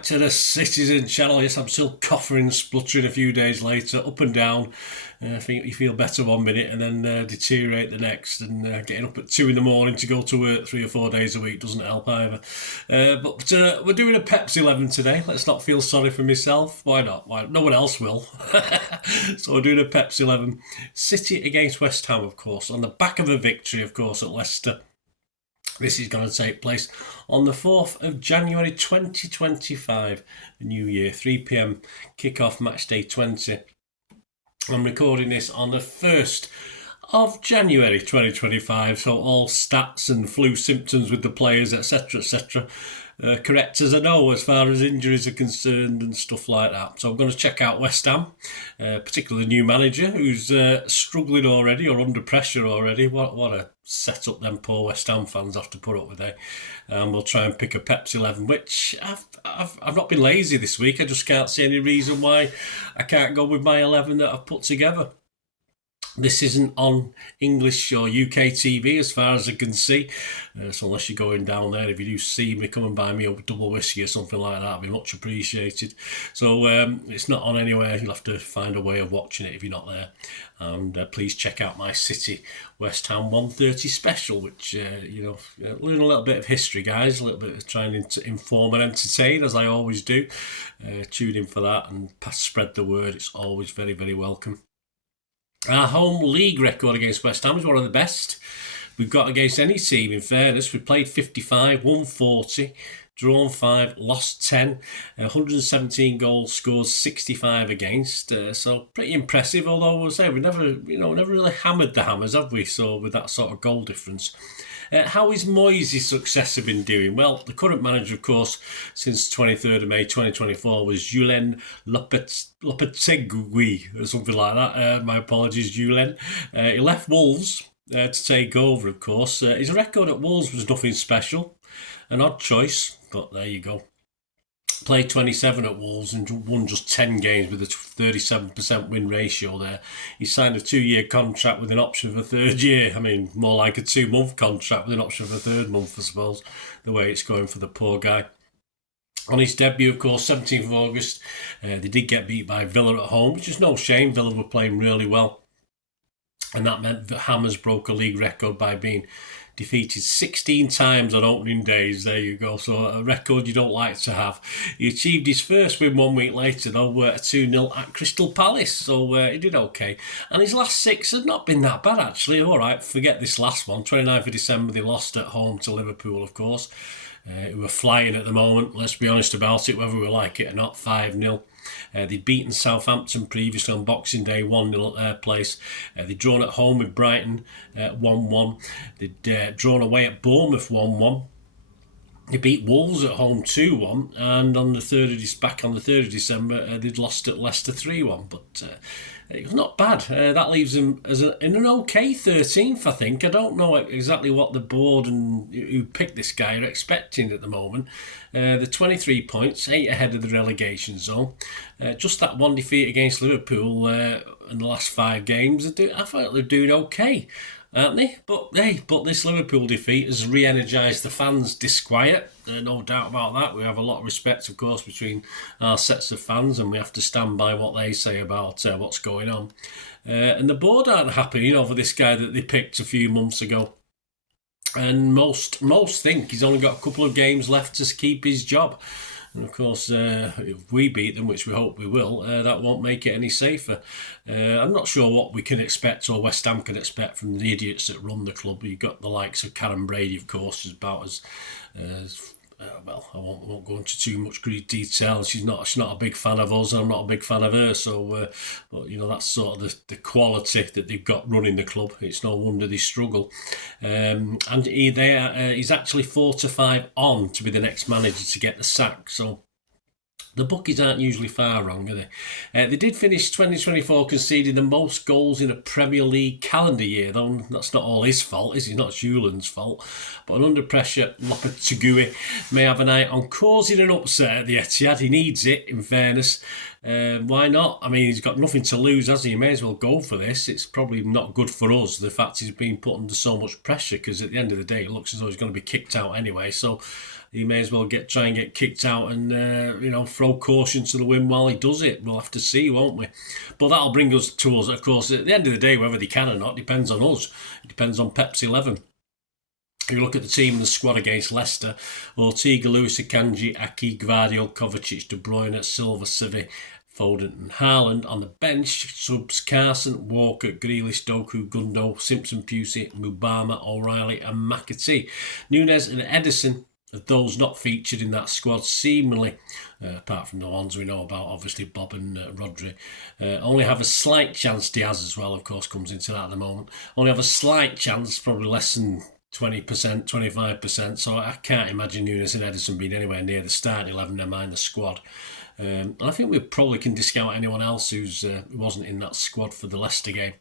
back to the Citizen channel. Yes, I'm still coughing and spluttering a few days later, up and down. I think you feel better one minute and then deteriorate the next, and getting up at 2 in the morning to go to work 3 or 4 days a week doesn't help either. But we're doing a Pepsi 11 today. Let's not feel sorry for myself. Why not? Why? No one else will. So we're doing a Pepsi 11. City against West Ham, of course, on the back of a victory, of course, at Leicester. This is going to take place on the 4th of January 2025, the new year, 3 p.m. kick-off, match day 20. I'm recording this on the 1st of January 2025, so all stats and flu symptoms with the players, etc., etc., correct as I know as far as injuries are concerned and stuff like that. So I'm going to check out West Ham, particularly the new manager who's struggling already or under pressure already. What a setup them poor West Ham fans have to put up with there. We'll try and pick a Pepsi 11, which I've not been lazy this week. I just can't see any reason why I can't go with my 11 that I've put together. This isn't on English or UK TV as far as I can see. So unless you're going down there, if you do see me, come and buy me a double whiskey or something like that. That'd be much appreciated. So it's not on anywhere. You'll have to find a way of watching it if you're not there. And please check out my City West Ham 1:30 special, which, learn a little bit of history, guys. A little bit of trying to inform and entertain, as I always do. Tune in for that and spread the word. It's always very, very welcome. Our home league record against West Ham is one of the best we've got against any team, in fairness. We played 55, won 40, drawn 5, lost 10, 117 goals scored, 65 against. So pretty impressive, although we'll say we never really hammered the Hammers, have we? So with that sort of goal difference. How is Moyes' successor been doing? Well, the current manager, of course, since 23rd of May 2024 was Julen Lopetegui, or something like that. My apologies, Julen. He left Wolves to take over, of course. His record at Wolves was nothing special. An odd choice, but there you go. Played 27 at Wolves and won just 10 games with a 37% win ratio there. He signed a 2-year contract with an option of a third year. I mean, more like a 2-month contract with an option of a third month, I suppose, the way it's going for the poor guy. On his debut, of course, 17th of August, they did get beat by Villa at home, which is no shame. Villa were playing really well. And that meant that Hammers broke a league record by being defeated 16 times on opening days. There you go. So a record you don't like to have. He achieved his first win 1 week later, though, 2-0 at Crystal Palace. So he did okay. And his last 6 had not been that bad, actually. All right, forget this last one. 29th of December, they lost at home to Liverpool, of course. Who were flying at the moment, let's be honest about it, whether we like it or not, 5-0. They'd beaten Southampton previously on Boxing Day 1-0 at their place. They'd drawn at home with Brighton 1-1. They'd drawn away at Bournemouth 1-1. They beat Wolves at home 2-1, and on the 3rd of December, they'd lost at Leicester 3-1. But it was not bad. That leaves them in an okay 13th, I think. I don't know exactly what the board and who picked this guy are expecting at the moment. The 23 points, 8 ahead of the relegation zone. Just that one defeat against Liverpool in the last 5 games, I thought they're doing okay, aren't they? But this Liverpool defeat has re-energised the fans' disquiet. No doubt about that. We have a lot of respect, of course, between our sets of fans, and we have to stand by what they say about what's going on. And the board aren't happy, for this guy that they picked a few months ago. And most think he's only got a couple of games left to keep his job. And of course, if we beat them, which we hope we will, that won't make it any safer. I'm not sure what we can expect, or West Ham can expect, from the idiots that run the club. You've got the likes of Karen Brady, of course, is about as I won't go into too much detail. She's not a big fan of us, and I'm not a big fan of her. So, but that's sort of the quality that they've got running the club. It's no wonder they struggle. And he's actually 4-5 on to be the next manager to get the sack. So the bookies aren't usually far wrong, are they? They did finish 2024 conceding the most goals in a Premier League calendar year, though that's not all his fault, is it? Not Julian's fault. But under pressure, Lopetegui may have an eye on causing an upset at the Etihad. He needs it, in fairness. Why not? I mean, he's got nothing to lose, has he? He may as well go for this. It's probably not good for us, the fact he's being put under so much pressure, because at the end of the day, it looks as though he's going to be kicked out anyway. So he may as well try and get kicked out and throw caution to the wind while he does it. We'll have to see, won't we? But that'll bring us to us, of course. At the end of the day, whether they can or not depends on us. It depends on Pep's 11. If you look at the team and the squad against Leicester, Ortega, Lewis, Akanji, Aki, Gvardiol, Kovacic, De Bruyne, Silva, Civi, Foden and Haaland. On the bench, subs Carson, Walker, Grealish, Doku, Gundo, Simpson, Pusey, Mubama, O'Reilly and McAtee. Nunes and Ederson, those not featured in that squad, seemingly, apart from the ones we know about, obviously Bob and Rodri, only have a slight chance. Diaz as well, of course, comes into that at the moment. Only have a slight chance, probably less than 20%, 25%, so I can't imagine Nunes and Ederson being anywhere near the starting 11, never mind the squad. And I think we probably can discount anyone else who wasn't in that squad for the Leicester game.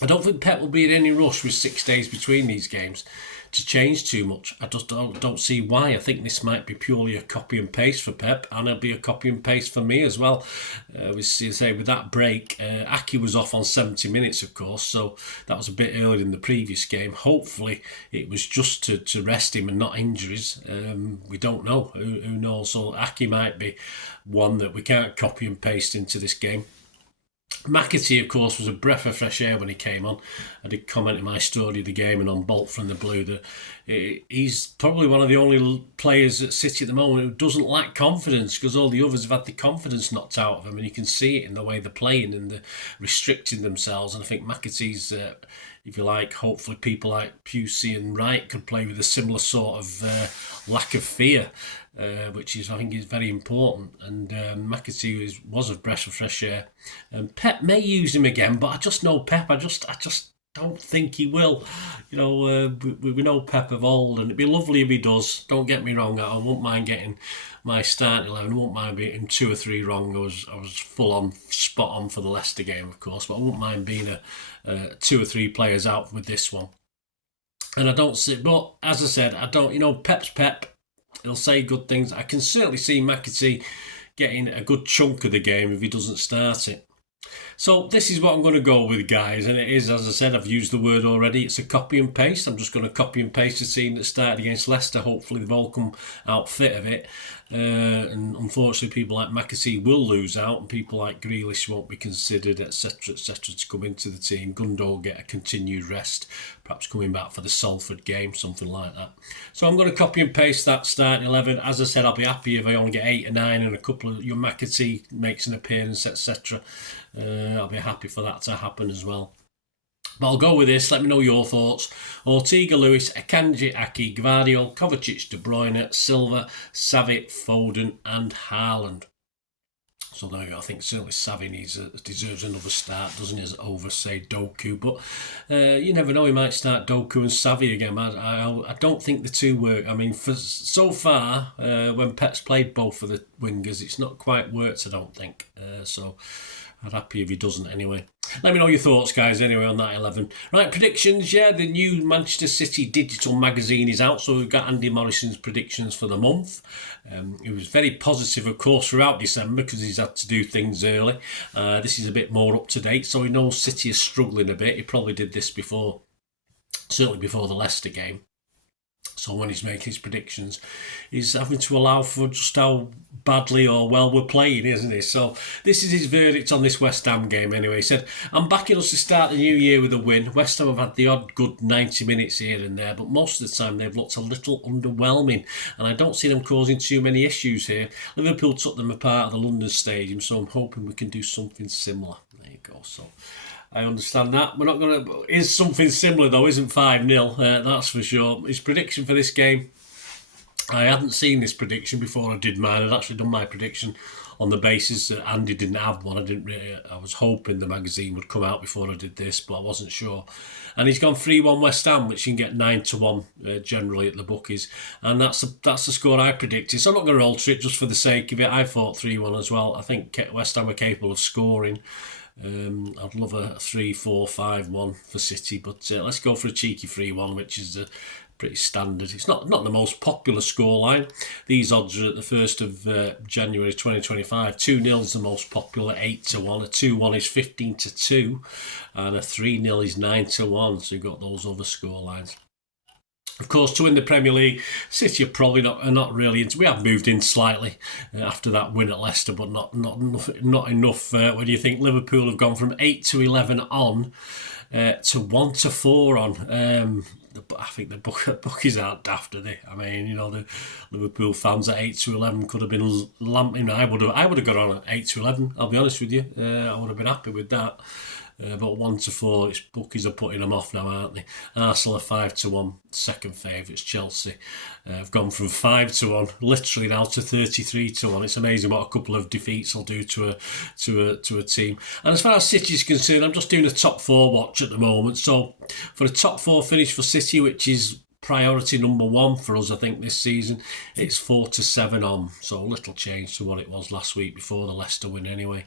I don't think Pep will be in any rush with 6 days between these games to change too much. I just don't see why. I think this might be purely a copy and paste for Pep, and it'll be a copy and paste for me as well. With that break, Aki was off on 70 minutes, of course, so that was a bit earlier than the previous game. Hopefully, it was just to rest him and not injuries. We don't know. Who knows? So Aki might be one that we can't copy and paste into this game. McAtee, of course, was a breath of fresh air when he came on. I did comment in my story of the game and on Bolt from the Blue that he's probably one of the only players at City at the moment who doesn't lack confidence, because all the others have had the confidence knocked out of them, and you can see it in the way they're playing and they're restricting themselves. And I think McAtee's, if you like, hopefully people like Pusey and Wright could play with a similar sort of lack of fear. Which I think is very important. And McAtee was a breath of fresh air. Pep may use him again, but I just know Pep. I just don't think he will. We know Pep of old, and it'd be lovely if he does. Don't get me wrong. I won't mind getting my starting 11. I won't mind being 2 or 3 wrong. I was full on, spot on for the Leicester game, of course, but I won't mind being 2 or 3 players out with this one. And I don't see. But as I said, I don't. Pep's Pep. He'll say good things. I can certainly see McAtee getting a good chunk of the game if he doesn't start it. So this is what I'm going to go with, guys. And it is, as I said, I've used the word already. It's a copy and paste. I'm just going to copy and paste the team that started against Leicester. Hopefully they've all come out fit of it. And unfortunately, people like McAtee will lose out, and people like Grealish won't be considered, etc., to come into the team. Gundo will get a continued rest, perhaps coming back for the Salford game, something like that. So I'm going to copy and paste that starting 11. As I said, I'll be happy if I only get 8 or 9 and a couple of your McAtee makes an appearance, etc. I'll be happy for that to happen as well. But I'll go with this. Let me know your thoughts. Ortega, Lewis, Akanji, Aki, Gvardiol, Kovacic, De Bruyne, Silva, Savic, Foden and Haaland. So there you go. I think certainly Savic deserves another start, doesn't he, as over, say, Doku. But you never know, he might start Doku and Savic again. I don't think the two work. I mean, so far, when Pep's played both of the wingers, it's not quite worked, I don't think. So I'm happy if he doesn't anyway. Let me know your thoughts, guys, anyway, on that 11. Right, predictions, yeah, the new Manchester City digital magazine is out, so we've got Andy Morrison's predictions for the month. It was very positive, of course, throughout December, because he's had to do things early. This is a bit more up-to-date, so he knows City is struggling a bit. He probably did this before, certainly before the Leicester game. So when he's making his predictions, he's having to allow for just how badly or well we're playing, isn't he? So this is his verdict on this West Ham game anyway. He said, I'm backing us to start the new year with a win. West Ham have had the odd good 90 minutes here and there, but most of the time they've looked a little underwhelming, and I don't see them causing too many issues here. Liverpool took them apart at the London Stadium, so I'm hoping we can do something similar. There you go. So I understand that. We're not going to... Is something similar, though, isn't 5-0. That's for sure. His prediction for this game, I hadn't seen this prediction before I did mine. I'd actually done my prediction on the basis that Andy didn't have one. I was hoping the magazine would come out before I did this, but I wasn't sure. And he's gone 3-1 West Ham, which you can get 9-1 generally at the bookies. And that's the score I predicted. So I'm not going to alter it just for the sake of it. I thought 3-1 as well. I think West Ham are capable of scoring. I'd love a 3-4-5-1 for City, but let's go for a cheeky 3-1, which is pretty standard. It's not the most popular scoreline. These odds are at the 1st of January 2025. 2-0 is the most popular, 8-1. A 2-1 is 15-2, and a 3-0 is 9-1. So you've got those other scorelines. Of course, to win the Premier League, City are probably not really into. We have moved in slightly after that win at Leicester, but not enough. When you think Liverpool have gone from 8 to 11 on to 1 to 4 on. I think the bookies aren't daft, are they? I mean, you know, the Liverpool fans at 8 to 11 could have been lamping. I would have got on at 8 to 11. I'll be honest with you. I would have been happy with that. But 1 to 4, it's bookies are putting them off now, aren't they? Arsenal are 5 to 1, second favourites. Chelsea have gone from 5 to 1, literally now to 33 to 1. It's amazing what a couple of defeats will do to a team. And as far as City is concerned, I'm just doing a top 4 watch at the moment. So for a top 4 finish for City, which is priority number 1 for us, I think, this season, it's 4 to 7 on. So a little change to what it was last week before the Leicester win anyway.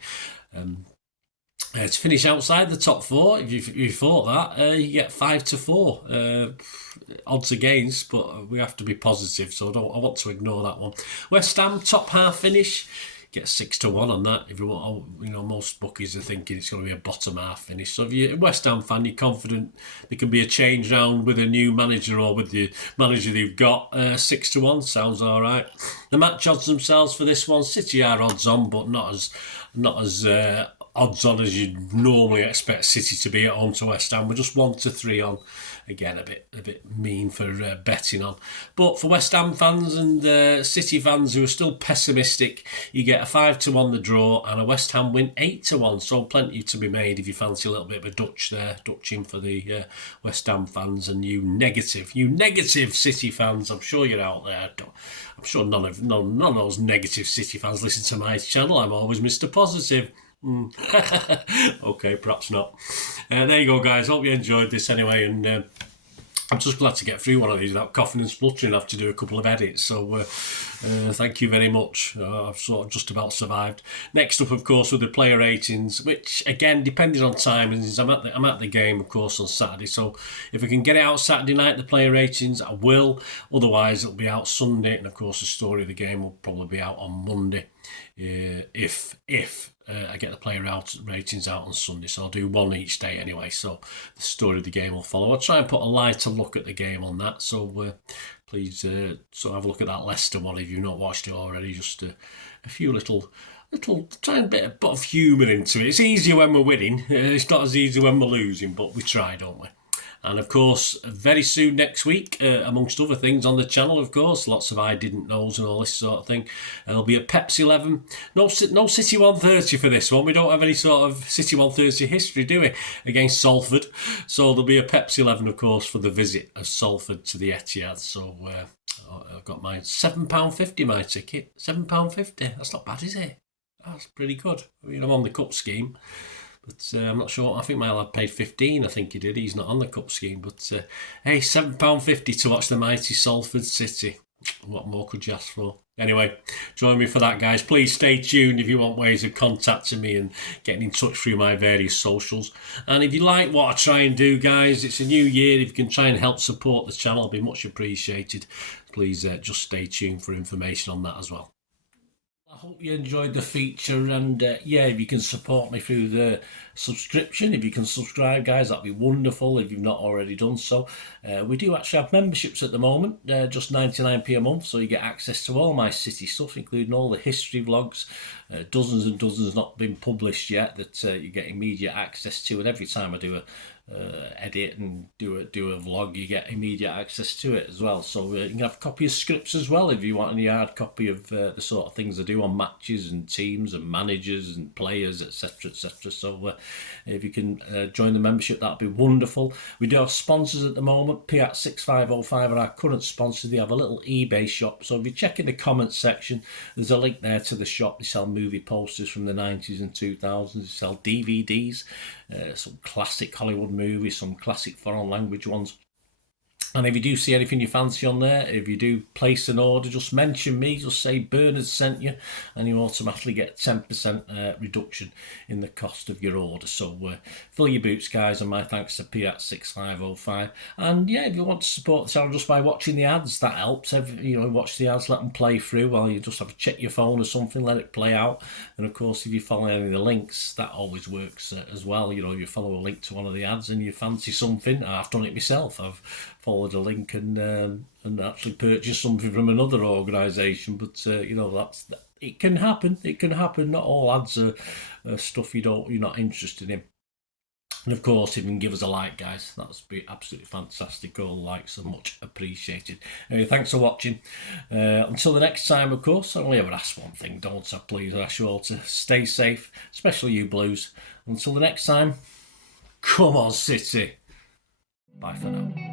To finish outside the top 4, if you thought that, you get 5 to 4 odds against, but we have to be positive, so I want to ignore that one. West Ham top half finish, get 6 to 1 on that. If you want, you know, most bookies are thinking it's going to be a bottom half finish. So if you're a West Ham fan, you're confident there can be a change round with a new manager or with the manager they've got. 6 to 1 sounds all right. The match odds themselves for this one, City are odds on, but not as odds on as you'd normally expect City to be at home to West Ham. We're just 1 to 3 on. Again, a bit mean for betting on. But for West Ham fans and City fans who are still pessimistic, you get a 5 to 1 the draw and a West Ham win 8 to 1. So plenty to be made if you fancy a little bit of a Dutch there, Dutching for the West Ham fans and you negative City fans. I'm sure you're out there. I'm sure none of those negative City fans listen to my channel. I'm always Mr. Positive. Okay, perhaps not. There you go, guys. Hope you enjoyed this anyway, and I'm just glad to get through one of these without coughing and spluttering. I have to do a couple of edits, so thank you very much. I've sort of just about survived. Next up, of course, with the player ratings, which again, depending on timings, I'm at the game, of course, on Saturday. So if I can get it out Saturday night, the player ratings, I will. Otherwise, it'll be out Sunday, and of course, the story of the game will probably be out on Monday. If I get the player ratings out on Sunday, so I'll do one each day anyway, so the story of the game will follow. I'll try and put a lighter look at the game on that, so please have a look at that Leicester one if you've not watched it already. Just a few little try and bit of humour into it. It's easier when we're winning, it's not as easy when we're losing, but we try, don't we? And of course, very soon next week, amongst other things on the channel, of course, lots of I didn't knows and all this sort of thing. There'll be a Pepsi 11. No City 130 for this one. We don't have any sort of City 130 history, do we, against Salford? So there'll be a Pepsi 11, of course, for the visit of Salford to the Etihad. So I've got mine. £7.50 my ticket. £7.50. That's not bad, is it? That's pretty good. I mean, I'm on the cup scheme. But I'm not sure. I think my lad paid 15. I think he did. He's not on the cup scheme. But hey, £7.50 to watch the mighty Salford City. What more could you ask for? Anyway, join me for that, guys. Please stay tuned if you want ways of contacting me and getting in touch through my various socials. And if you like what I try and do, guys, it's a new year. If you can try and help support the channel, it'll be much appreciated. Please just stay tuned for information on that as well. I hope you enjoyed the feature, and yeah, if you can support me through the subscription, if you can subscribe, guys, that'd be wonderful if you've not already done so. We do actually have memberships at the moment, just 99p a month, so you get access to all my City stuff, including all the history vlogs, dozens and dozens not been published yet that you get immediate access to, and every time I do a edit and do a vlog, you get immediate access to it as well. So you can have a copy of scripts as well if you want any hard copy of the sort of things I do on matches and teams and managers and players, etc, etc. So if you can join the membership, that'd be wonderful. We do have sponsors at the moment. Piat 6505 are our current sponsor. They have a little eBay shop, so if you check in the comments section, there's a link there to the shop. They sell movie posters from the 90s and 2000s. They sell DVDs, some classic Hollywood movies, some classic foreign language ones. And if you do see anything you fancy on there, if you do place an order, just mention me, just say Bernard sent you, and you automatically get 10% reduction in the cost of your order. So fill your boots, guys, and my thanks to Piat 6505. And yeah, if you want to support the channel just by watching the ads, that helps. Watch the ads, let them play through while you just have to check your phone or something, let it play out. And of course, if you follow any of the links, that always works as well. You follow a link to one of the ads and you fancy something. I've done it myself. I've followed followed a link and actually purchased something from another organisation. But it can happen. It can happen. Not all ads are stuff you're not interested in. And of course, even give us a like, guys. That would be absolutely fantastic. All likes are much appreciated. Anyway, thanks for watching. Until the next time, of course, I only ever ask one thing, don't I? Please, I ask you all to stay safe, especially you Blues. Until the next time, come on, City. Bye for now.